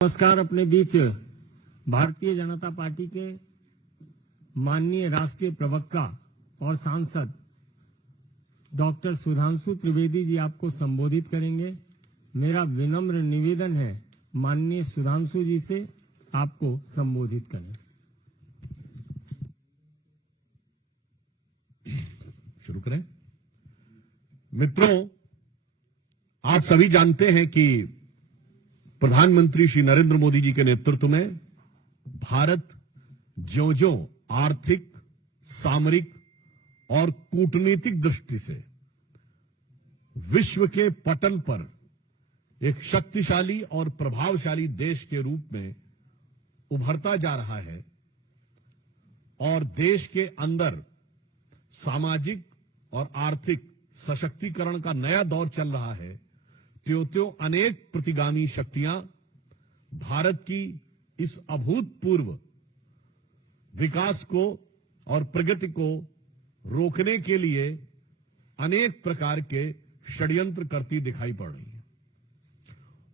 नमस्कार। अपने बीच भारतीय जनता पार्टी के माननीय राष्ट्रीय प्रवक्ता और सांसद डॉक्टर सुधांशु त्रिवेदी जी आपको संबोधित करेंगे। मेरा विनम्र निवेदन है माननीय सुधांशु जी से आपको संबोधित करें। शुरू करें। मित्रों, आप सभी जानते हैं कि प्रधानमंत्री श्री नरेंद्र मोदी जी के नेतृत्व में भारत ज्यों-ज्यों आर्थिक, सामरिक और कूटनीतिक दृष्टि से विश्व के पटल पर एक शक्तिशाली और प्रभावशाली देश के रूप में उभरता जा रहा है और देश के अंदर सामाजिक और आर्थिक सशक्तिकरण का नया दौर चल रहा है, त्यों-त्यों अनेक प्रतिगामी शक्तियां भारत की इस अभूतपूर्व विकास को और प्रगति को रोकने के लिए अनेक प्रकार के षड्यंत्र करती दिखाई पड़ रही है।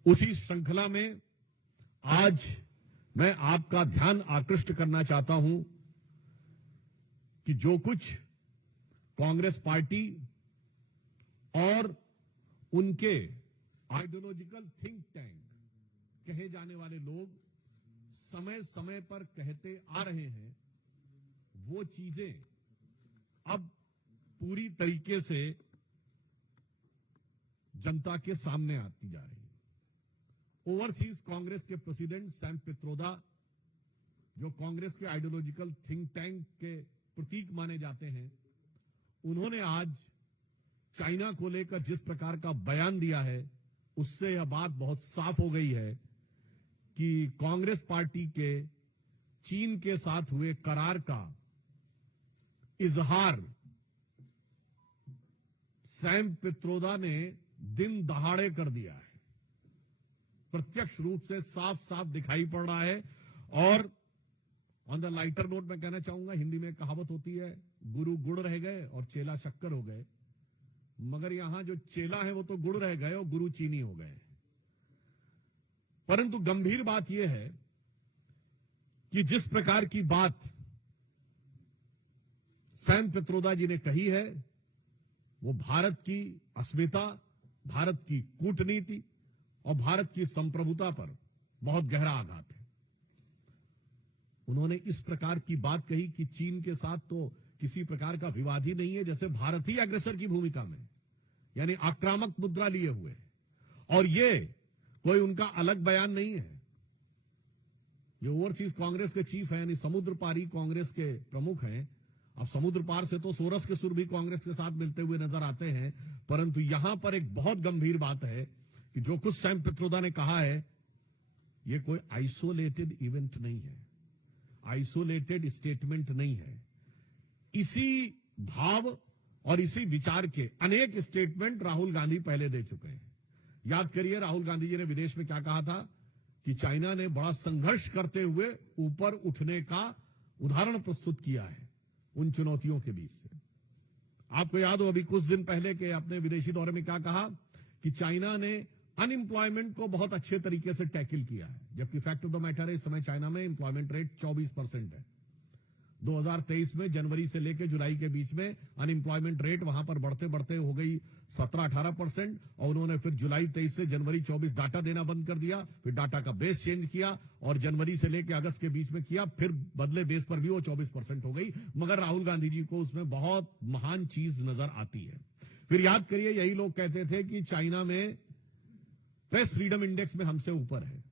उसी श्रृंखला में आज मैं आपका ध्यान आकृष्ट करना चाहता हूं कि जो कुछ कांग्रेस पार्टी और उनके आइडियोलॉजिकल थिंक टैंक कहे जाने वाले लोग समय समय पर कहते आ रहे हैं, वो चीजें अब पूरी तरीके से जनता के सामने आती जा रही है। ओवरसीज कांग्रेस के प्रेसिडेंट सैम पित्रोदा, जो कांग्रेस के आइडियोलॉजिकल थिंक टैंक के प्रतीक माने जाते हैं, उन्होंने आज चाइना को लेकर जिस प्रकार का बयान दिया है, उससे यह बात बहुत साफ हो गई है कि कांग्रेस पार्टी के चीन के साथ हुए करार का इजहार सैम पित्रोदा ने दिन दहाड़े कर दिया है। प्रत्यक्ष रूप से साफ साफ दिखाई पड़ रहा है। और ऑन द लाइटर नोट मैं कहना चाहूंगा, हिंदी में कहावत होती है, गुरु गुड़ रह गए और चेला शक्कर हो गए, मगर यहां जो चेला है वो तो गुड़ रह गए और गुरु चीनी हो गए। परंतु गंभीर बात यह है कि जिस प्रकार की बात सैम पित्रोदा जी ने कही है, वो भारत की अस्मिता, भारत की कूटनीति और भारत की संप्रभुता पर बहुत गहरा आघात है। उन्होंने इस प्रकार की बात कही कि चीन के साथ तो किसी प्रकार का विवाद ही नहीं है, जैसे भारत ही अग्रसर की भूमिका में, यानी आक्रामक मुद्रा लिए हुए। और ये कोई उनका अलग बयान नहीं है। ये ओवरसीज कांग्रेस के चीफ हैं, यानी समुद्र पारी कांग्रेस के प्रमुख हैं। अब समुद्र पार से तो सोरस के सुर भी कांग्रेस के साथ मिलते हुए नजर आते हैं, परंतु यहां पर एक बहुत गंभीर बात है कि जो कुछ सैम पित्रोदा ने कहा है, ये कोई आइसोलेटेड इवेंट नहीं है, आइसोलेटेड स्टेटमेंट नहीं है। इसी भाव और इसी विचार के अनेक स्टेटमेंट राहुल गांधी पहले दे चुके हैं। याद करिए, राहुल गांधी जी ने विदेश में क्या कहा था कि चाइना ने बड़ा संघर्ष करते हुए ऊपर उठने का उदाहरण प्रस्तुत किया है उन चुनौतियों के बीच से। आपको याद हो, अभी कुछ दिन पहले के अपने विदेशी दौरे में क्या कहा कि चाइना ने अनएम्प्लॉयमेंट को बहुत अच्छे तरीके से टैकल किया है, जबकि फैक्ट ऑफ द मैटर है इस समय चाइना में एम्प्लॉयमेंट रेट 24% है। 2023 में जनवरी से लेकर जुलाई के बीच में अनएम्प्लॉयमेंट रेट वहां पर बढ़ते बढ़ते हो गई 17-18%, और उन्होंने फिर जुलाई 23 से जनवरी 24 डाटा देना बंद कर दिया, फिर डाटा का बेस चेंज किया और जनवरी से लेकर अगस्त के बीच में किया, फिर बदले बेस पर भी वो 24% हो गई। मगर राहुल गांधी जी को उसमें बहुत महान चीज नजर आती है। फिर याद करिए, यही लोग कहते थे कि चाइना में प्रेस फ्रीडम इंडेक्स में हमसे ऊपर है,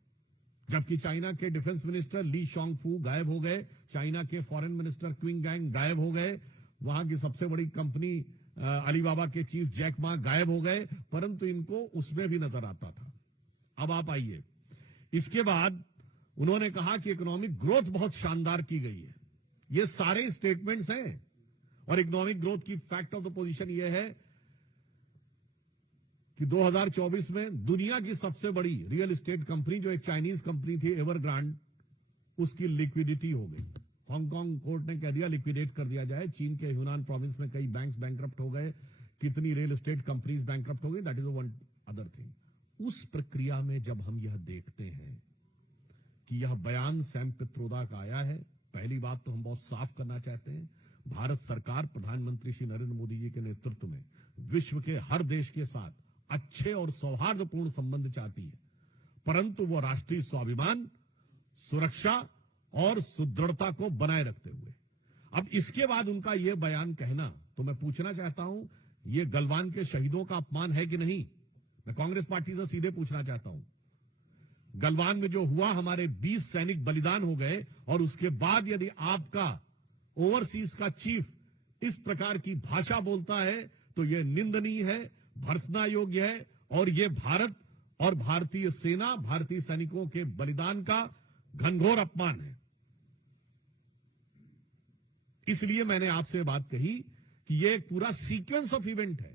जबकि चाइना के डिफेंस मिनिस्टर ली शॉन्गफू गायब हो गए, चाइना के फॉरेन मिनिस्टर क्विंग गैंग गायब हो गए, वहां की सबसे बड़ी कंपनी अलीबाबा के चीफ जैक मा गायब हो गए, परंतु इनको उसमें भी नजर आता था। अब आप आइए, इसके बाद उन्होंने कहा कि इकोनॉमिक ग्रोथ बहुत शानदार की गई है। ये सारे स्टेटमेंट्स हैं, और इकोनॉमिक ग्रोथ की फैक्ट ऑफ द पोजीशन यह है कि 2024 में दुनिया की सबसे बड़ी रियल एस्टेट कंपनी, जो एक चाइनीज कंपनी थी एवरग्रांड, उसकी लिक्विडिटी हो गई। हांगकांग कोर्ट ने कह दिया लिक्विडेट कर दिया जाए। चीन के ह्यूनान प्रोविंस में कई बैंक्स बैंकरप्ट हो गए, कितनी रियल एस्टेट कंपनीज बैंकरप्ट हो गई, that is one other thing. उस प्रक्रिया में जब हम यह देखते हैं कि यह बयान सैम पित्रोदा का आया है। पहली बात तो हम बहुत साफ करना चाहते हैं, भारत सरकार प्रधानमंत्री श्री नरेंद्र मोदी जी के नेतृत्व में विश्व के हर देश के साथ अच्छे और सौहार्दपूर्ण संबंध चाहती है, परंतु वो राष्ट्रीय स्वाभिमान, सुरक्षा और सुदृढ़ता को बनाए रखते हुए। अब इसके बाद उनका यह बयान कहना, तो मैं पूछना चाहता हूं, ये गलवान के शहीदों का अपमान है कि नहीं? मैं कांग्रेस पार्टी से सीधे पूछना चाहता हूं। गलवान में जो हुआ, हमारे 20 सैनिक बलिदान हो गए, और उसके बाद यदि आपका ओवरसीज का चीफ इस प्रकार की भाषा बोलता है तो यह निंदनीय है, भर्त्सना योग्य है, और यह भारत और भारतीय सेना, भारतीय सैनिकों के बलिदान का घनघोर अपमान है। इसलिए मैंने आपसे बात कही कि यह एक पूरा सीक्वेंस ऑफ इवेंट है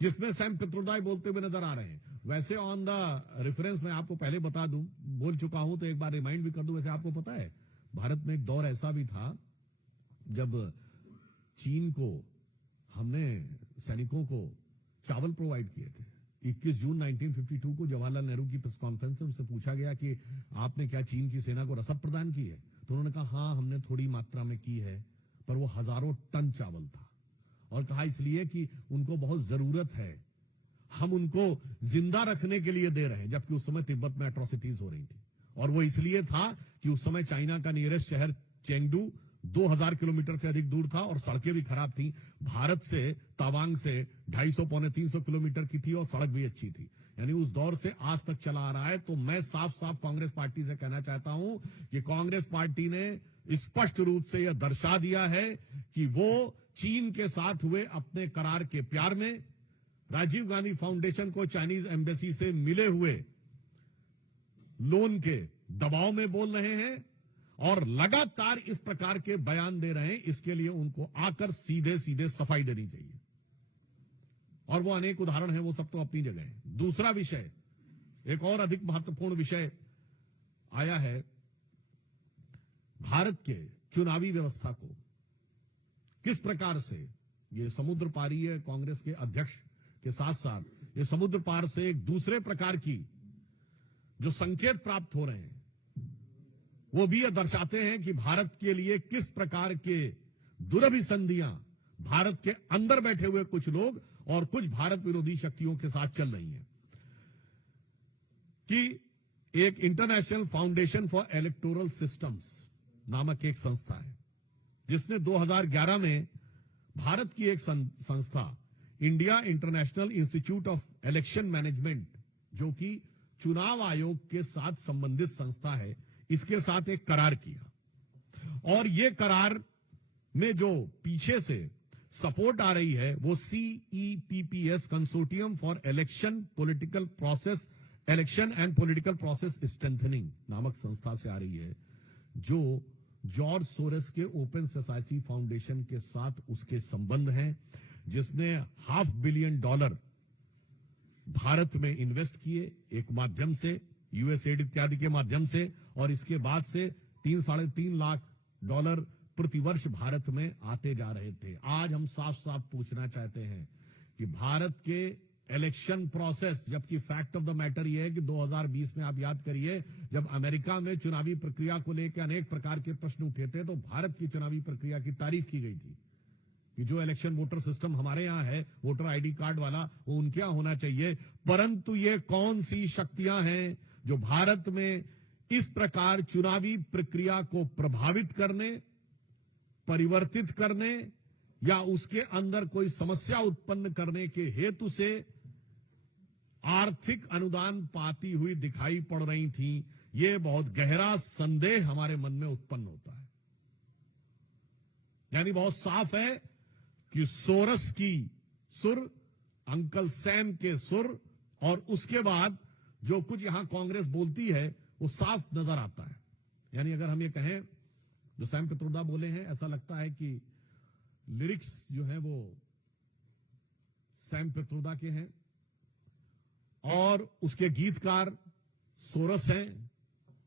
जिसमें सैम पित्रोदा बोलते हुए नजर आ रहे हैं। वैसे ऑन द रेफरेंस मैं आपको पहले बता दूं, बोल चुका हूं तो एक बार रिमाइंड भी कर दूं। वैसे आपको पता है, भारत में एक दौर ऐसा भी था जब चीन को हमने सैनिकों को चावल प्रोवाइड किए थे। 21 जून 1952 को जवाहरलाल नेहरू की प्रेस कॉन्फ्रेंस में उनसे पूछा गया कि आपने क्या चीन की सेना को रसद प्रदान की है? तो उन्होंने कहा हाँ, हमने थोड़ी मात्रा में की है, पर वो हजारों टन चावल था, और कहा इसलिए कि उनको बहुत जरूरत है, हम उनको जिंदा रखने के लिए दे रहे हैं। जबकि उस समय तिब्बत में एट्रोसिटीज हो रही थी, और वो इसलिए था कि उस समय चाइना का नियरेस्ट शहर चेंगडू 2000 किलोमीटर से अधिक दूर था, और सड़कें भी खराब थी। भारत से तवांग से 250 पौने 300 किलोमीटर की थी, और सड़क भी अच्छी थी। यानी उस दौर से आज तक चला आ रहा है। तो मैं साफ साफ कांग्रेस पार्टी से कहना चाहता हूं कि कांग्रेस पार्टी ने स्पष्ट रूप से यह दर्शा दिया है कि वो चीन के साथ हुए अपने करार के प्यार में, राजीव गांधी फाउंडेशन को चाइनीज एम्बेसी से मिले हुए लोन के दबाव में बोल रहे हैं, और लगातार इस प्रकार के बयान दे रहे हैं। इसके लिए उनको आकर सीधे सीधे सफाई देनी चाहिए, और वो अनेक उदाहरण हैं, वो सब तो अपनी जगह है। दूसरा विषय, एक और अधिक महत्वपूर्ण विषय आया है, भारत के चुनावी व्यवस्था को किस प्रकार से ये समुद्र पारी है कांग्रेस के अध्यक्ष के साथ साथ ये समुद्र पार से एक दूसरे प्रकार की जो संकेत प्राप्त हो रहे हैं, वो भी यह दर्शाते हैं कि भारत के लिए किस प्रकार के दुरभिसंधियां भारत के अंदर बैठे हुए कुछ लोग और कुछ भारत विरोधी शक्तियों के साथ चल रही हैं। कि एक international foundation for electoral systems नामक एक संस्था है, जिसने 2011 में भारत की एक संस्था India international institute of election management, जो कि चुनाव आयोग के साथ संबंधित संस्था है, इसके साथ एक करार किया। और यह करार में जो पीछे से सपोर्ट आ रही है वो CEPPS consortium for election political process, election and political process strengthening नामक संस्था से आ रही है, जो जॉर्ज सोरेस के ओपन सोसाइटी फाउंडेशन के साथ उसके संबंध हैं, जिसने $500 मिलियन भारत में इन्वेस्ट किए एक माध्यम से, यूएसएड इत्यादि के माध्यम से, और इसके बाद से 3-3.5 लाख डॉलर प्रतिवर्ष भारत में आते जा रहे थे। आज हम साफ साफ पूछना चाहते हैं कि भारत के इलेक्शन प्रोसेस, जबकि फैक्ट ऑफ द मैटर यह है कि 2020 में आप याद करिए, जब अमेरिका में चुनावी प्रक्रिया को लेकर अनेक प्रकार के प्रश्न उठे थे, तो भारत की चुनावी प्रक्रिया की तारीफ की गई थी कि जो इलेक्शन वोटर सिस्टम हमारे यहां है, वोटर आईडी कार्ड वाला, वो उनके यहां होना चाहिए। परंतु ये कौन सी शक्तियां हैं जो भारत में इस प्रकार चुनावी प्रक्रिया को प्रभावित करने, परिवर्तित करने या उसके अंदर कोई समस्या उत्पन्न करने के हेतु से आर्थिक अनुदान पाती हुई दिखाई पड़ रही थी? ये बहुत गहरा संदेह हमारे मन में उत्पन्न होता है। यानी बहुत साफ है कि सोरस की सुर, अंकल सैम के सुर, और उसके बाद जो कुछ यहां कांग्रेस बोलती है वो साफ नजर आता है। यानी अगर हम ये कहें, जो सैम पित्रोदा बोले हैं, ऐसा लगता है कि लिरिक्स जो है वो सैम पित्रोदा के हैं और उसके गीतकार सोरस हैं,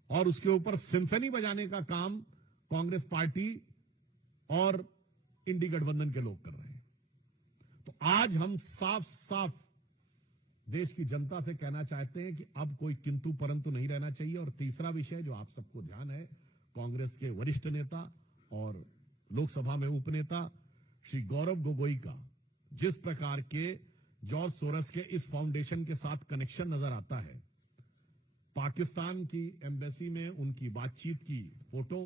और उसके ऊपर सिम्फनी बजाने का काम कांग्रेस पार्टी और इंडी गठबंधन के लोग कर रहे हैं। तो आज हम साफ साफ देश की जनता से कहना चाहते हैं कि अब कोई किंतु परंतु नहीं रहना चाहिए। और तीसरा विषय जो आप सबको ध्यान है, कांग्रेस के वरिष्ठ नेता और लोकसभा में उपनेता श्री गौरव गोगोई का जिस प्रकार के जॉर्ज सोरस के इस फाउंडेशन के साथ कनेक्शन नजर आता है, पाकिस्तान की एम्बेसी में उनकी बातचीत की फोटो,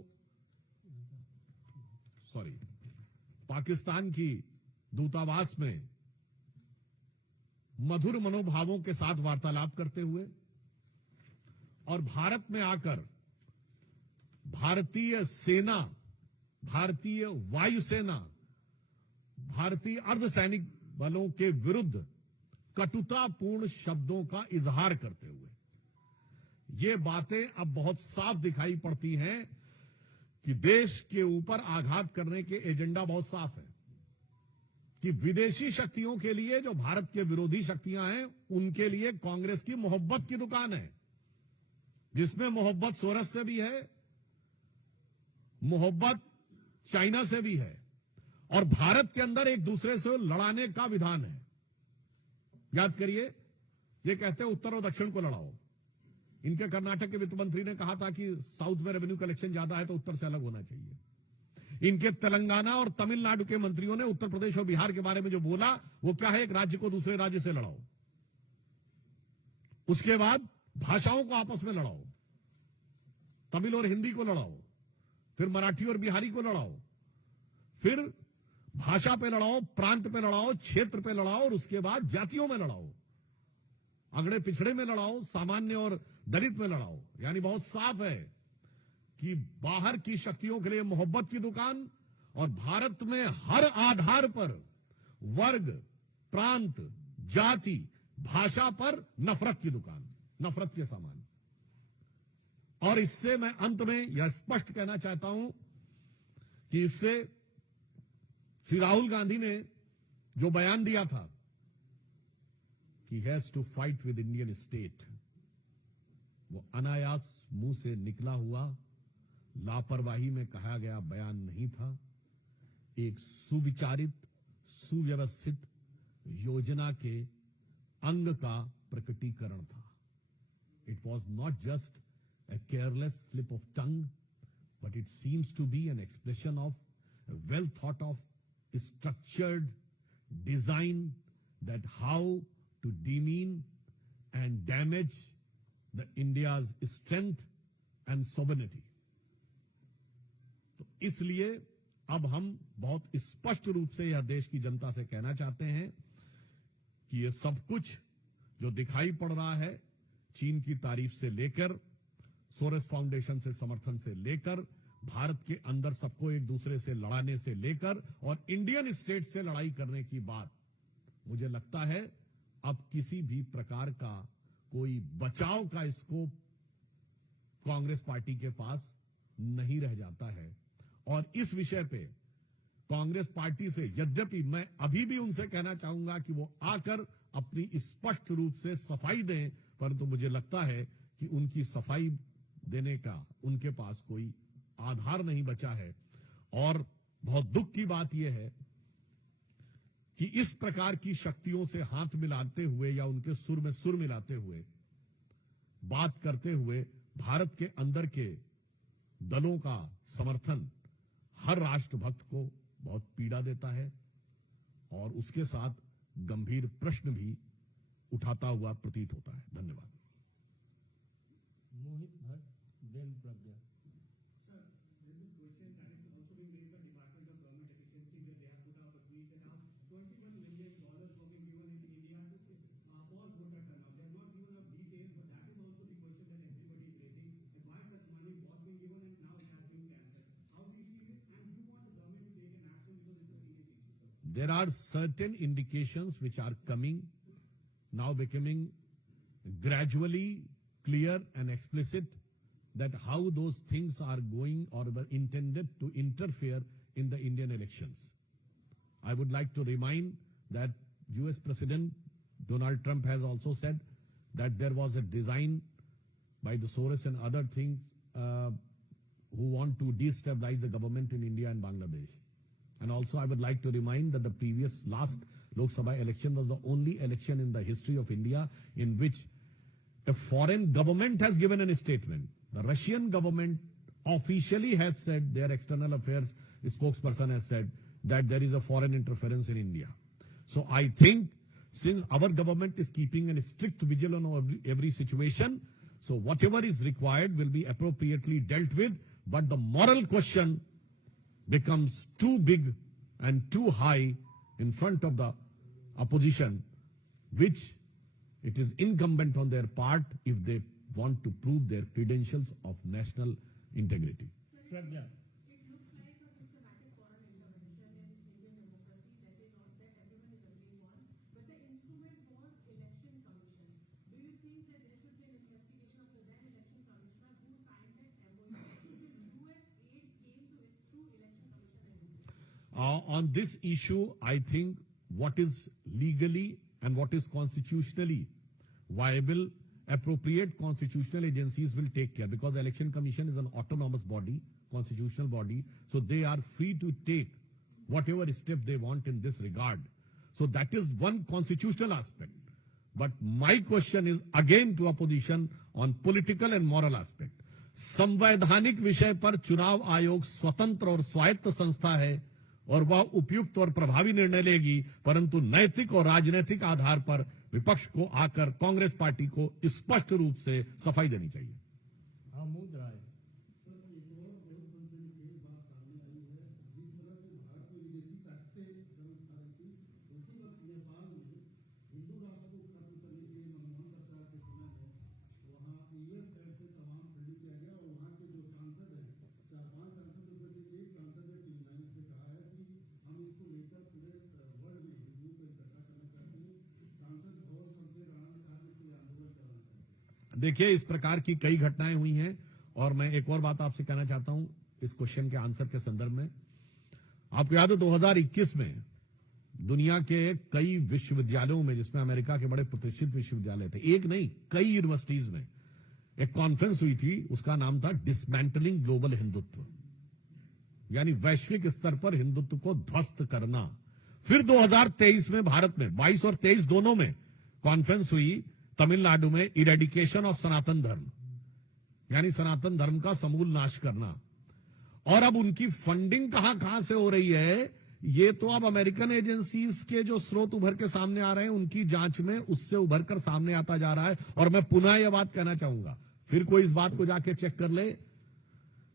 पाकिस्तान की दूतावास में मधुर मनोभावों के साथ वार्तालाप करते हुए और भारत में आकर भारतीय सेना, भारतीय वायुसेना, भारतीय अर्धसैनिक बलों के विरुद्ध कटुतापूर्ण शब्दों का इजहार करते हुए, ये बातें अब बहुत साफ दिखाई पड़ती हैं कि देश के ऊपर आघात करने के एजेंडा बहुत साफ है कि विदेशी शक्तियों के लिए, जो भारत के विरोधी शक्तियां हैं, उनके लिए कांग्रेस की मोहब्बत की दुकान है, जिसमें मोहब्बत सोरस से भी है, मोहब्बत चाइना से भी है, और भारत के अंदर एक दूसरे से लड़ाने का विधान है। याद करिए, ये कहते हैं उत्तर और दक्षिण को लड़ाओ। इनके कर्नाटक के वित्त मंत्री ने कहा था कि साउथ में रेवेन्यू कलेक्शन ज्यादा है तो उत्तर से अलग होना चाहिए। इनके तेलंगाना और तमिलनाडु के मंत्रियों ने उत्तर प्रदेश और बिहार के बारे में जो बोला, वो क्या है, एक राज्य को दूसरे राज्य से लड़ाओ, उसके बाद भाषाओं को आपस में लड़ाओ, तमिल और हिंदी को लड़ाओ, फिर मराठी और बिहारी को लड़ाओ, फिर भाषा पे लड़ाओ, प्रांत पे लड़ाओ, क्षेत्र पे लड़ाओ, और उसके बाद जातियों में लड़ाओ, अगड़े पिछड़े में लड़ाओ, सामान्य और दलित में लड़ाओ। यानी बहुत साफ है कि बाहर की शक्तियों के लिए मोहब्बत की दुकान, और भारत में हर आधार पर वर्ग, प्रांत, जाति, भाषा पर नफरत की दुकान, नफरत के सामान। और इससे मैं अंत में यह स्पष्ट कहना चाहता हूं कि इससे श्री राहुल गांधी ने जो बयान दिया था कि has to fight with Indian state, वो अनायास मुंह से निकला हुआ, लापरवाही में कहा गया बयान नहीं था। एक सुविचारित, सुव्यवस्थित योजना के अंग का प्रकटीकरण था। It was not just a careless slip of tongue, but it seems to be an expression of a well thought of structured design that how to demean and damage the India's strength and sovereignty. तो इसलिए अब हम बहुत स्पष्ट रूप से यह देश की जनता से कहना चाहते हैं कि यह सब कुछ जो दिखाई पड़ रहा है, चीन की तारीफ से लेकर, सोरेस फाउंडेशन से समर्थन से लेकर, भारत के अंदर सबको एक दूसरे से लड़ाने से लेकर, और इंडियन स्टेट से लड़ाई करने की बात, मुझे लगता है अब किसी भी प्रकार का कोई बचाव का स्कोप कांग्रेस पार्टी के पास नहीं रह जाता है। और इस विषय पे कांग्रेस पार्टी से, यद्यपि मैं अभी भी उनसे कहना चाहूंगा कि वो आकर अपनी स्पष्ट रूप से सफाई दें, परंतु मुझे लगता है कि उनकी सफाई देने का उनके पास कोई आधार नहीं बचा है। और बहुत दुख की बात यह है कि इस प्रकार की शक्तियों से हाथ मिलाते हुए या उनके सुर में सुर मिलाते हुए बात करते हुए भारत के अंदर के दलों का समर्थन हर राष्ट्रभक्त को बहुत पीड़ा देता है और उसके साथ गंभीर प्रश्न भी उठाता हुआ प्रतीत होता है। धन्यवाद। Mohit Bhatt, then Pragya. There are certain indications which are coming, now becoming gradually clear and explicit, that how those things are going or were intended to interfere in the Indian elections. I would like to remind that US President Donald Trump has also said that there was a design by the Soros and other things who want to destabilize the government in India and Bangladesh. And also I would like to remind that the previous last Lok Sabha election was the only election in the history of India in which a foreign government has given a statement. The Russian government officially has said, their external affairs spokesperson has said that there is a foreign interference in India. So I think since our government is keeping a strict vigil on every situation, so whatever is required will be appropriately dealt with, but the moral question becomes too big and too high in front of the opposition, which it is incumbent on their part if they want to prove their credentials of national integrity. Pragya, It looks like a systematic foreign intervention in Indian democracy that everyone is agreeing on, but the instrument was election commission. Do you think that there should be an investigation of the then election commissioner who signed that MOU? Because US aid came to it through election commission. On this issue, I think what is legally and what is constitutionally viable, appropriate constitutional agencies will take care, because the Election Commission is an autonomous body, constitutional body, so they are free to take whatever step they want in this regard. So that is one constitutional aspect. But my question is again to opposition on political and moral aspect. संवैधानिक विषय पर चुनाव आयोग स्वतंत्र और स्वायत्त संस्था है और वह उपयुक्त और प्रभावी निर्णय लेगी, परंतु नैतिक और राजनीतिक आधार पर विपक्ष को आकर कांग्रेस पार्टी को स्पष्ट रूप से सफाई देनी चाहिए। आमोद राय, देखिए, इस प्रकार की कई घटनाएं हुई हैं और मैं एक और बात आपसे कहना चाहता हूं इस क्वेश्चन के आंसर के संदर्भ में। आपको याद है 2021 में दुनिया के कई विश्वविद्यालयों में, जिसमें अमेरिका के बड़े प्रतिष्ठित विश्वविद्यालय थे, एक नहीं कई यूनिवर्सिटीज में एक कॉन्फ्रेंस हुई थी, उसका नाम था डिसमेंटलिंग ग्लोबल हिंदुत्व, यानी वैश्विक स्तर पर हिंदुत्व को ध्वस्त करना। फिर 2023 में भारत में 22 और 23 दोनों में कॉन्फ्रेंस हुई तमिलनाडु में, इरेडिकेशन ऑफ सनातन धर्म, यानी सनातन धर्म का समूल नाश करना। और अब उनकी फंडिंग कहां से हो रही है, ये तो अब अमेरिकन एजेंसीज के जो स्रोत उभर के सामने आ रहे हैं उनकी जांच में उससे उभर कर सामने आता जा रहा है। और मैं पुनः यह बात कहना चाहूंगा, फिर कोई इस बात को जाके चेक कर ले,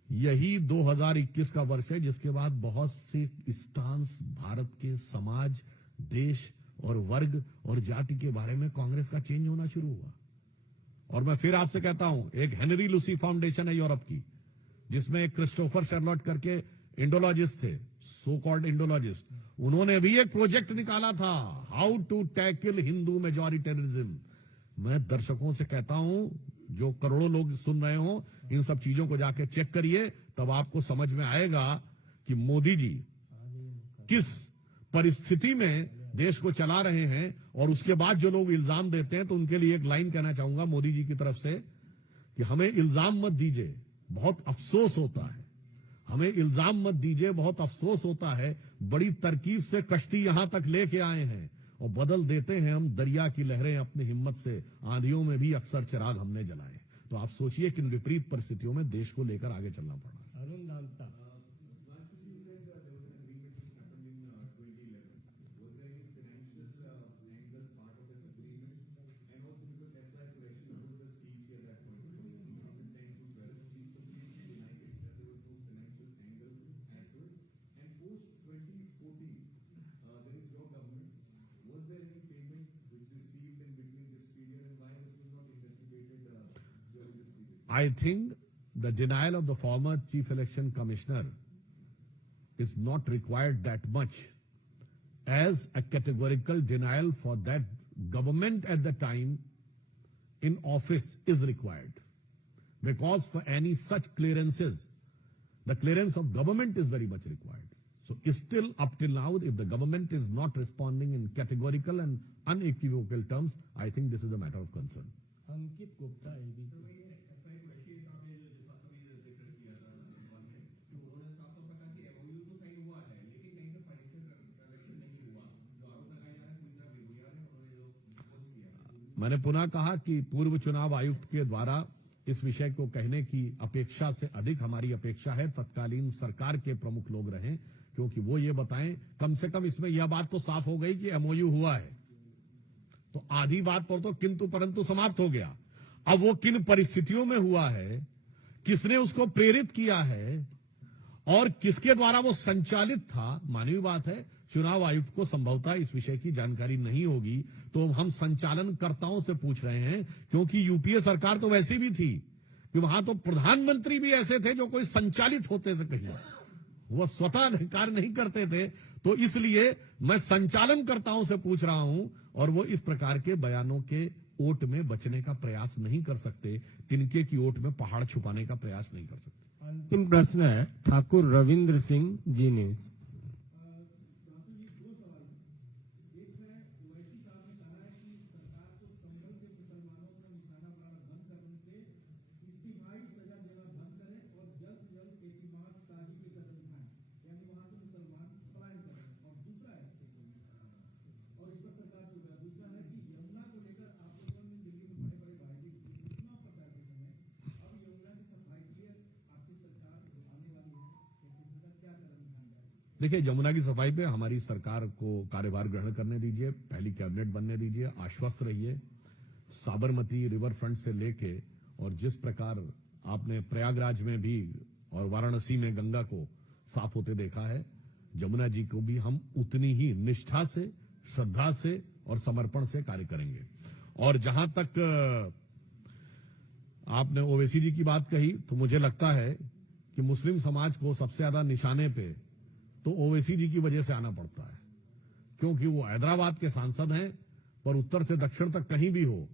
यही 2021 का वर्ष है जिसके बाद बहुत से स्टांस भारत के समाज, देश और वर्ग और जाति के बारे में कांग्रेस का चेंज होना शुरू हुआ। और मैं फिर आपसे कहता हूं, एक हेनरी लूसी फाउंडेशन है यूरोप की, जिसमें एक क्रिस्टोफर शेरलॉट करके इंडोलॉजिस्ट थे, सो कॉल्ड इंडोलॉजिस्ट, उन्होंने भी एक प्रोजेक्ट निकाला था, हाउ टू टैकल हिंदू मेजॉरिटेरिज्म। मैं दर्शकों से कहता हूं, जो करोड़ों लोग सुन रहे हो, इन सब चीजों को जाके चेक करिए, तब आपको समझ में आएगा कि मोदी जी किस परिस्थिति में देश को चला रहे हैं। और उसके बाद जो लोग इल्जाम देते हैं, तो उनके लिए एक लाइन कहना चाहूंगा मोदी जी की तरफ से कि हमें इल्जाम मत दीजिए, बहुत अफसोस होता है, हमें इल्जाम मत दीजिए, बहुत अफसोस होता है, बड़ी तरकीब से कश्ती यहां तक लेके आए हैं और बदल देते हैं हम दरिया की लहरें अपनी हिम्मत से, आंधियों में भी अक्सर चिराग हमने जलाए। तो आप सोचिए किन विपरीत परिस्थितियों में देश को लेकर आगे चलना पड़ा। अरुण दांता, I think the denial of the former chief election commissioner is not required that much as a categorical denial for that government at the time in office is required. Because for any such clearances, the clearance of government is very much required. So still up till now, if the government is not responding in categorical and unequivocal terms, I think this is a matter of concern. Ankit Gupta, ABP. मैंने पुनः कहा कि पूर्व चुनाव आयुक्त के द्वारा इस विषय को कहने की अपेक्षा से अधिक हमारी अपेक्षा है तत्कालीन सरकार के प्रमुख लोग रहें, क्योंकि वो ये बताएं, कम से कम इसमें यह बात तो साफ हो गई कि एमओयू हुआ है, तो आधी बात पर तो किंतु परंतु समाप्त हो गया। अब वो किन परिस्थितियों में हुआ है, किसने उसको प्रेरित किया है और किसके द्वारा वो संचालित था, मानवीय बात है। चुनाव आयुक्त को संभवतः इस विषय की जानकारी नहीं होगी, तो हम संचालनकर्ताओं से पूछ रहे हैं, क्योंकि यूपीए सरकार तो वैसी भी थी कि वहां तो प्रधानमंत्री भी ऐसे थे जो कोई संचालित होते थे, कहीं वो स्वतः कार्य नहीं करते थे। तो इसलिए मैं संचालनकर्ताओं से पूछ रहा हूं, और वो इस प्रकार के बयानों के ओट में बचने का प्रयास नहीं कर सकते, तिनके की ओट में पहाड़ छुपाने का प्रयास नहीं कर सकते। अंतिम प्रश्न है ठाकुर रविंद्र सिंह जी ने। देखिए, यमुना की सफाई पे हमारी सरकार को कार्यभार ग्रहण करने दीजिए, पहली कैबिनेट बनने दीजिए, आश्वस्त रहिए। साबरमती रिवर फ्रंट से लेके और जिस प्रकार आपने प्रयागराज में भी और वाराणसी में गंगा को साफ होते देखा है, यमुना जी को भी हम उतनी ही निष्ठा से, श्रद्धा से और समर्पण से कार्य करेंगे। और जहां तक आपने ओवैसी जी की बात कही, तो मुझे लगता है कि मुस्लिम समाज को सबसे ज्यादा निशाने पे तो ओवैसी जी की वजह से आना पड़ता है, क्योंकि वो हैदराबाद के सांसद हैं, पर उत्तर से दक्षिण तक कहीं भी हो,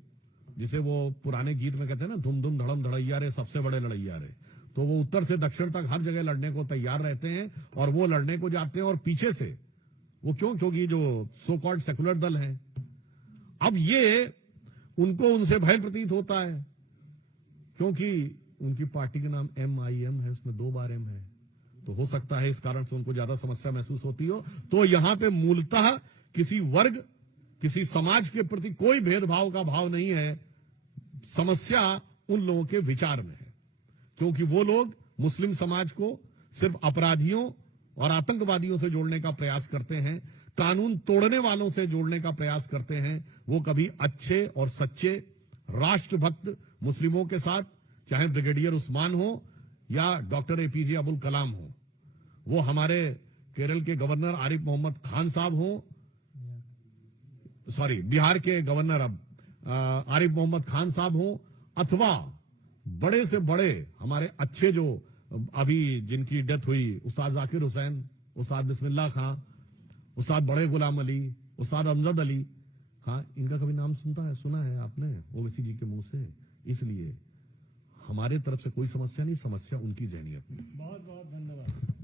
जिसे वो पुराने गीत में कहते हैं ना, धुम धुम धड़म धड़ैया रे सबसे बड़े लड़ैया रे, तो वो उत्तर से दक्षिण तक हर जगह लड़ने को तैयार रहते हैं, और वो लड़ने को जाते हैं। और पीछे से वो क्योंकि जो सो कॉल्ड सेकुलर दल हैं, अब ये उनको उनसे भय प्रतीत होता है, क्योंकि उनकी पार्टी का नाम MIM है, उसमें 2 बार M है, तो हो सकता है इस कारण से उनको ज्यादा समस्या महसूस होती हो। तो यहां पे मूलतः किसी वर्ग, किसी समाज के प्रति कोई भेदभाव का भाव नहीं है, समस्या उन लोगों के विचार में है, क्योंकि वो लोग मुस्लिम समाज को सिर्फ अपराधियों और आतंकवादियों से जोड़ने का प्रयास करते हैं, कानून तोड़ने वालों से जोड़ने का प्रयास करते हैं। वो कभी अच्छे और सच्चे राष्ट्रभक्त मुस्लिमों के साथ, चाहे ब्रिगेडियर उस्मान हो या डॉक्टर APJ अबुल कलाम हो, वो हमारे केरल के गवर्नर आरिफ मोहम्मद खान साहब हो, बिहार के गवर्नर आरिफ मोहम्मद खान साहब हो, अथवा बड़े से बड़े हमारे अच्छे जो अभी जिनकी डेथ हुई, उस्ताद जाकिर हुसैन, उस्ताद बिस्मिल्लाह खां, उस्ताद बड़े गुलाम अली, उस्ताद अमजद अली खां, इनका कभी नाम सुना है आपने ओवैसी जी के मुंह से? इसलिए हमारे तरफ से कोई समस्या नहीं, समस्या उनकी जहनियत में। बहुत बहुत धन्यवाद।